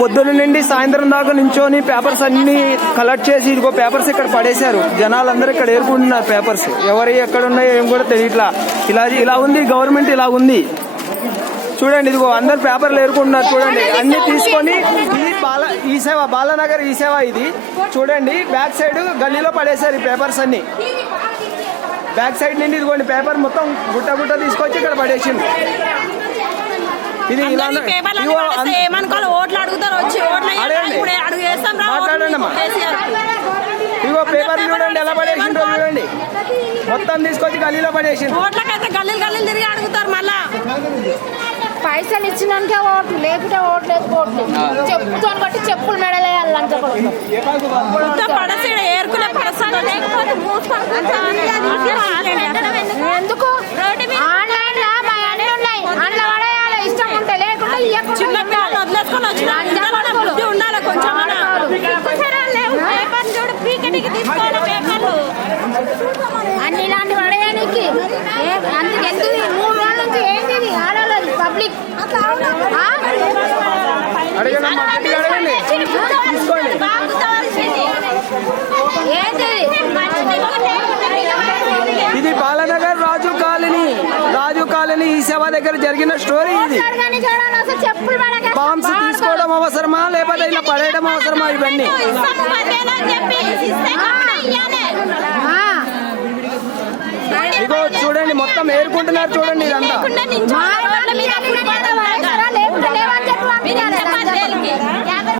పొద్దున నుండి సాయంత్రం దాకా నించొని పేపర్స్ అన్ని కలెక్ట్ చేసి ఇదిగో పేపర్స్ ఇక్కడ పడేశారు. జనాలందరూ ఇక్కడ ఏరుకుంటున్నారు పేపర్స్. ఎవరు ఎక్కడ ఉన్నాయో ఏం కూడా తెలియట్లా. ఇలా ఉంది గవర్నమెంట్, ఇలా ఉంది. చూడండి ఇదిగో అందరు పేపర్లు ఏరుకుంటున్నారు. చూడండి అన్ని తీసుకొని ఈ సేవ బాలానగర్ ఈ సేవ ఇది చూడండి. బ్యాక్ సైడ్ గల్లీలో పడేశారు ఈ పేపర్స్ అన్ని. బ్యాక్ సైడ్ నుండి ఇదిగోండి పేపర్ మొత్తం గుట్ట తీసుకొచ్చి ఇక్కడ పడేసింది. ఇది ఇదిగో పేపర్ చూడండి ఎలా పడేసిందో చూడండి. మొత్తం తీసుకొచ్చి గల్లీలో పడేసింది. పైసలు ఇచ్చినాకే ఓట్లు, లేకుంటే ఓట్లు ఓట్లు చెప్పుతో బట్టి చెప్పులు మెడలేయాలంటే ఎందుకు ఆన్లైన్ లో మా అన్ని ఉన్నాయి. అందులో పడేయాలి ఇష్టం ఉంటే, లేకుంటే అన్ని ఇలాంటి పడేయడానికి అందుకెందుకు 3 రోజుల నుంచి ఏంటి ఆడలేదు పబ్లిక్ ఇది బాలానగర్ రాజు కాలనీ ఈ సేవ దగ్గర జరిగిన స్టోరీ. ఇది బాంబ్స్ తీసుకోవడం అవసరమా లేకపోతే ఇలా పడేయడం అవసరమా? ఇవన్నీ ఇదిగో చూడండి మొత్తం ఏరుకుంటున్నారు. చూడండి ఇదంతా